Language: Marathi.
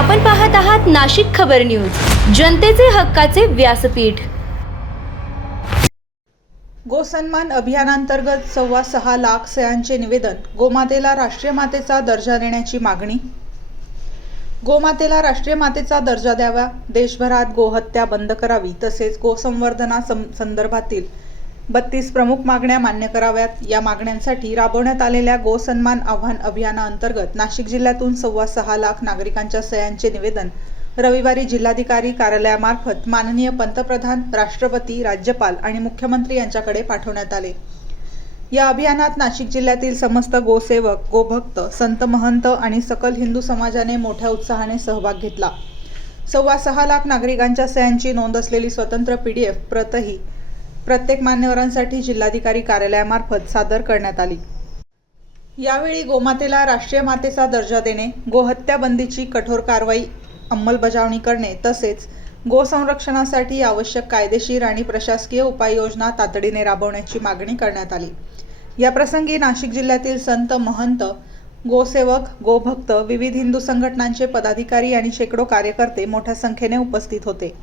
आपण पाहत आहात नाशिक खबर न्यूज, जनतेचे हक्काचे व्यासपीठ। गोसन्मान अभियानांतर्गत 6.25 लाख सह्यांचे निवेदन। गोमातेला राष्ट्रीय मातेचा दर्जा देण्याची मागणी। गोमातेला राष्ट्रीय मातेचा दर्जा द्यावा, देशभरात गोहत्या बंद करावी, तसेच गोसंवर्धना संदर्भातील 32 प्रमुख मागण्या मान्य कराव्यात। या मागण्यांसाठी राबवण्यात आलेल्या गोसन्मान आव्हान अभियानाअंतर्गत नाशिक जिल्ह्यातून 6.25 लाख नागरिकांच्या सह्यांचे निवेदन रविवारी जिल्हाधिकारी कार्यालयामार्फत माननीय पंतप्रधान, राष्ट्रपती, राज्यपाल आणि मुख्यमंत्री यांच्याकडे पाठवण्यात आले। या अभियानात नाशिक जिल्ह्यातील समस्त गोसेवक, गोभक्त, संत महंत आणि सकल हिंदू समाजाने मोठ्या उत्साहाने सहभाग घेतला। 6.25 लाख नागरिकांच्या सह्यांची नोंद असलेली स्वतंत्र PDF प्रतही प्रत्येक मान्यवरांसाठी जिल्हाधिकारी कार्यालयामार्फत सादर करण्यात आली। यावेळी गोमातेला राष्ट्रीय मातेचा दर्जा देणे, गोहत्या बंदीची कठोर कारवाई अंमलबजावणी करणे, तसेच गोसंरक्षणासाठी आवश्यक कायदेशीर आणि प्रशासकीय उपाययोजना तातडीने राबवण्याची मागणी करण्यात आली। या प्रसंगी नाशिक जिल्ह्यातील संत महंत, गोसेवक, गोभक्त, विविध हिंदू संघटनांचे पदाधिकारी आणि शेकडो कार्यकर्ते मोठ्या संख्येने उपस्थित होते।